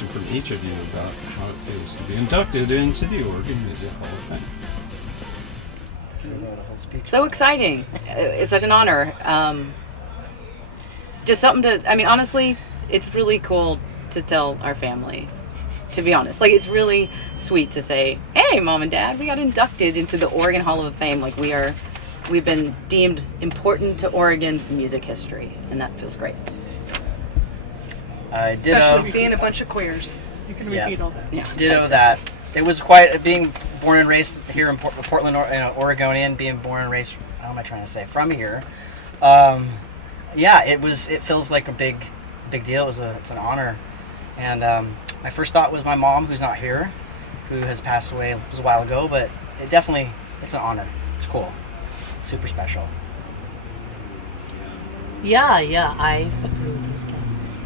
reaction from each of you about how it feels to be inducted into the Oregon Music Hall of Fame. So exciting. It's such an honor. Just something to, I mean, honestly, it's really cool to tell our family, to be honest. Like, it's really sweet to say, hey, Mom and Dad, we got inducted into the Oregon Hall of Fame. Like, we've been deemed important to Oregon's music history, and that feels great. Especially being a bunch of queers. You can repeat all that. Yeah. Ditto that. It was quite, being born and raised here in Portland, Oregonian, being born and raised, how am I trying to say, from here. It feels like a big deal. It's an honor. And my first thought was my mom, who's not here, who has passed away. It was a while ago, but it's an honor. It's cool. It's super special. Yeah, I agree with these guys.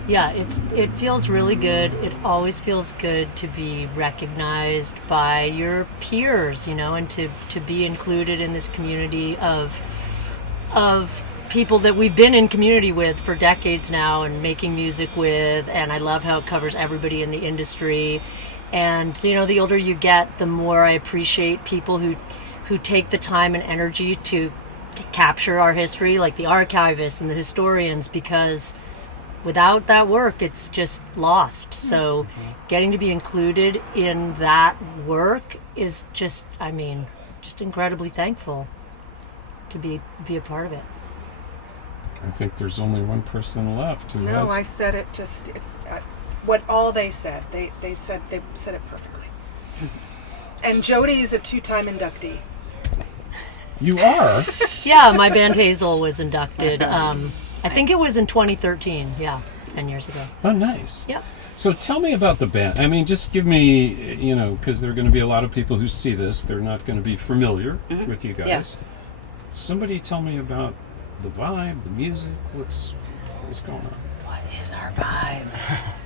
Yeah, it feels really good. It always feels good to be recognized by your peers, and to be included in this community of people that we've been in community with for decades now and making music with. And I love how it covers everybody in the industry. And the older you get, the more I appreciate people who take the time and energy to capture our history, like the archivists and the historians, because without that work, it's just lost. So getting to be included in that work is just incredibly thankful to be a part of it. I think there's only one person left who has. No, I said it it's what all they said. They said it perfectly. And Jody's a 2-time inductee. You are? Yeah, my band Hazel was inducted. I think it was in 2013. Yeah, 10 years ago. Oh, nice. Yep. So tell me about the band. I mean, just give me, because there are going to be a lot of people who see this. They're not going to be familiar with you guys. Yeah. Somebody tell me about the vibe, the music. What's going on? What is our vibe?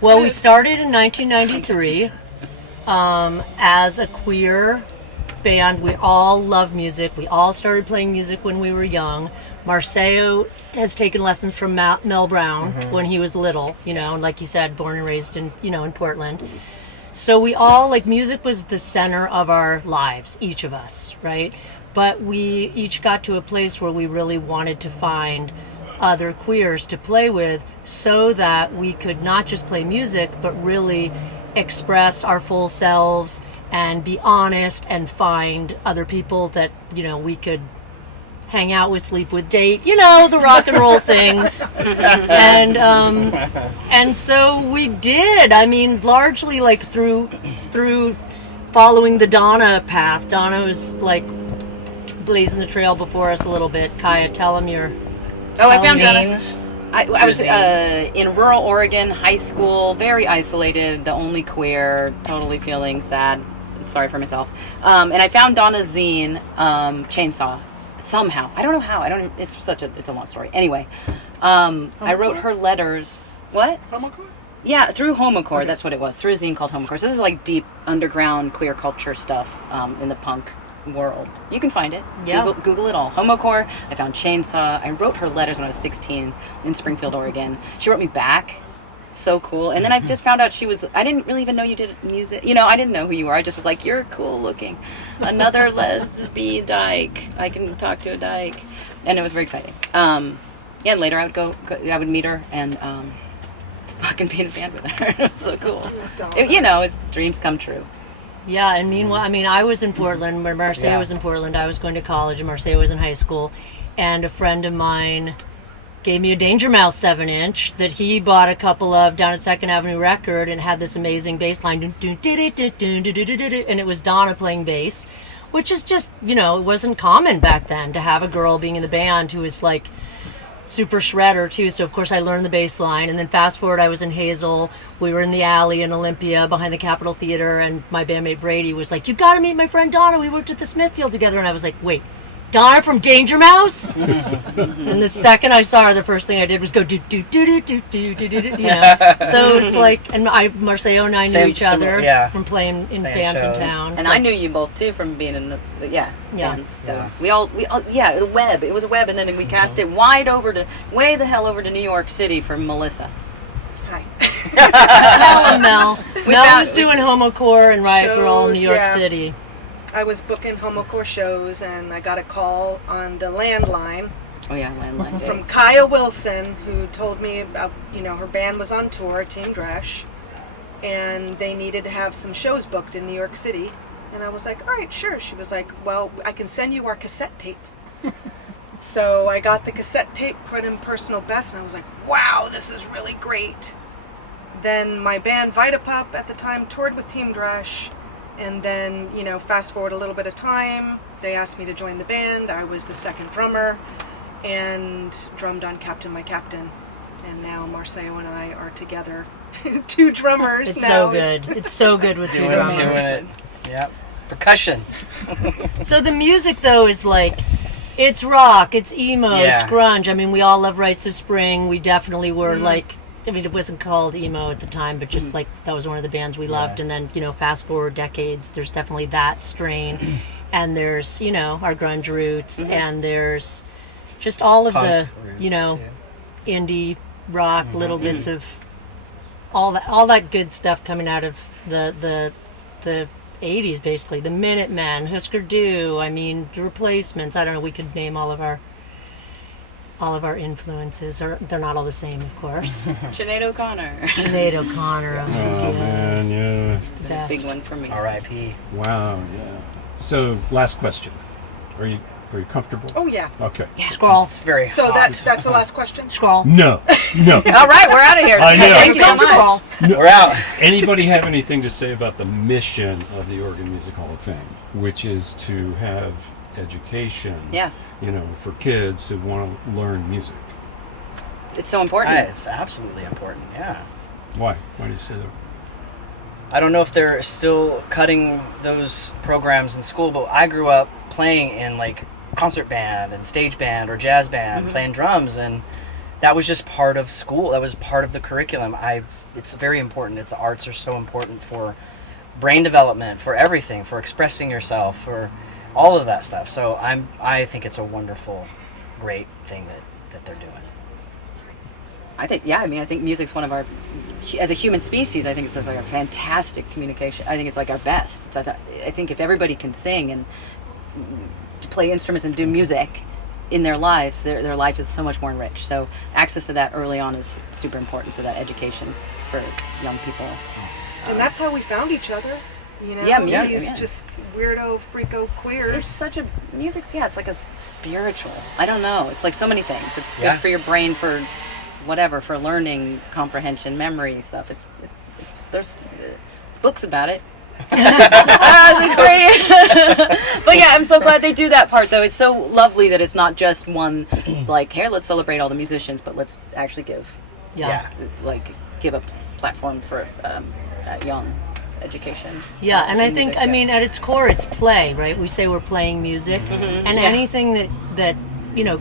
Well, we started in 1993 as a queer band. We all love music. We all started playing music when we were young. Marceo has taken lessons from Mel Brown when he was little, and like you said, born and raised in Portland. So we all, music was the center of our lives, each of us, right? But we each got to a place where we really wanted to find other queers to play with so that we could not just play music, but really express our full selves and be honest and find other people that, we could hang out with, sleep with, date, the rock and roll things. And so we did. I mean, largely through following the Donna path. Donna was blazing the trail before us a little bit. Kaya, tell them your... Oh, I found Donna. Scenes. I was in rural Oregon, high school, very isolated, the only queer, totally feeling sad. Sorry for myself. And I found Donna's zine, Chainsaw, somehow. I don't know how. It's a long story. Anyway, I wrote her letters. What? HOMOCore? Yeah, through HOMOCore. Okay. That's what it was. Through a zine called HOMOCore. So this is deep underground queer culture stuff in the punk world. You can find it. Yeah. Google it all. HOMOCore. I found Chainsaw. I wrote her letters when I was 16 in Springfield, Oregon. She wrote me back. So cool. And then I just found out I didn't really even know you did music. I didn't know who you were. I just was like, you're cool looking. Another lesbian dyke. I can talk to a dyke. And it was very exciting. And later I would meet her and fucking be in a band with her. It was so cool. It's dreams come true. Yeah, and meanwhile, I was in Portland when Marceo was in Portland. I was going to college and Marceo was in high school. And a friend of mine gave me a Danger Mouse 7-inch that he bought a couple of down at 2nd Avenue Record and had this amazing bass line. And it was Donna playing bass, which is just, it wasn't common back then to have a girl being in the band who was super shredder too. So of course I learned the bass line, and then fast forward, I was in Hazel. We were in the alley in Olympia behind the Capitol Theater, and my bandmate Brady was like, you gotta meet my friend Donna. We worked at the Smithfield together. And I was like, wait, Donna from Danger Mouse? And the second I saw her, the first thing I did was go do do do do do do do do. So it's and Marceo and I knew each other from playing in bands in town. And I knew you both too from being in the bands. So we all the web. It was a web, and then we cast it way the hell over to New York City for Melissa. Hi. Tell him, Mel. Mel found- was doing HomoCore and Riot Girl in New Shows, York yeah. City. I was booking HomoCore shows, and I got a call on the landline Oh yeah, landline from days. Kaya Wilson, who told me about, her band was on tour, Team Dresch, and they needed to have some shows booked in New York City. And I was like, all right, sure. She was like, well, I can send you our cassette tape. So I got the cassette tape, put in Personal Best, and I was like, wow, this is really great. Then my band Vitapop at the time toured with Team Dresch, and then, fast forward a little bit of time, they asked me to join the band. I was the second drummer and drummed on Captain My Captain. And now Marcelo and I are together, 2 drummers It's now. so good. It's so good with two Doing drummers. it. Yep. Percussion. So the music, though, is like, it's rock, it's emo, it's Yeah. grunge. I mean, we all love Rites of Spring. We definitely were like, I mean, it wasn't called emo at the time, but just like that was one of the bands we loved. And then, fast forward decades, there's definitely that strain. And there's, our grunge roots, and there's just all of Punk the, roots, too. indie rock, little bits of all that good stuff coming out of the 80s, basically. The Minutemen, Husker Du, I mean, the Replacements. I don't know, we could name all of our influences. Or they're not all the same, of course. Sinead O'Connor. Sinead O'Connor. Oh man, yeah. The best. Big one for me. R.I.P. Wow, yeah. So, last question. Are you comfortable? Oh, yeah. Okay. Scroll. It's very So hot. that's the last question? Scroll. No. All right, we're out of here. I know. Thank you so much. Scroll. We're out. Anybody have anything to say about the mission of the Oregon Music Hall of Fame, which is to have education, Yeah. for kids who want to learn music? It's so important. It's absolutely important, yeah. Why? Why do you say that? I don't know if they're still cutting those programs in school, but I grew up playing in like concert band and stage band or jazz band, playing drums, and that was just part of school. That was part of the curriculum. It's very important. The arts are so important for brain development, for everything, for expressing yourself, for all of that stuff. So I think it's a wonderful, great thing that they're doing. I think music's one of our, as a human species, I think it's just like a fantastic communication. I think it's like our best. I think if everybody can sing and to play instruments and do music in their life, their life is so much more enriched. So access to that early on is super important. So that education for young people. And that's how we found each other. Yeah, music, These yeah. just weirdo, freako queers. It's such a music. Yeah, it's like a spiritual. I don't know. It's like so many things. It's good Yeah. for your brain for whatever, for learning, comprehension, memory stuff. It's there's books about it. It's great. But yeah, I'm so glad they do that part though. It's so lovely that it's not just one like, here, let's celebrate all the musicians, but let's actually give a platform for young education. Yeah, and I in think, music, I mean, at its core, it's play, right? We say we're playing music, and anything that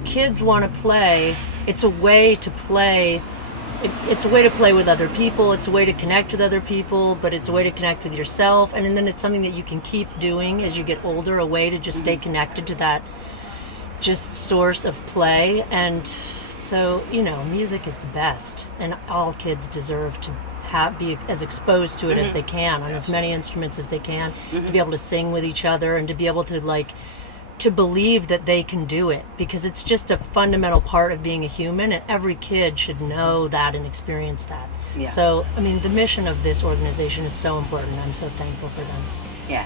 kids want to play, it's a way to play. It's a way to play with other people. It's a way to connect with other people, but it's a way to connect with yourself. And then it's something that you can keep doing as you get older, a way to just stay connected to that just source of play. And so, music is the best, and all kids deserve to be as exposed to it as they can on as many instruments as they can, to be able to sing with each other and to be able to believe that they can do it, because it's just a fundamental part of being a human, and every kid should know that and experience that. Yeah. So, I mean, the mission of this organization is so important. I'm so thankful for them. Yeah.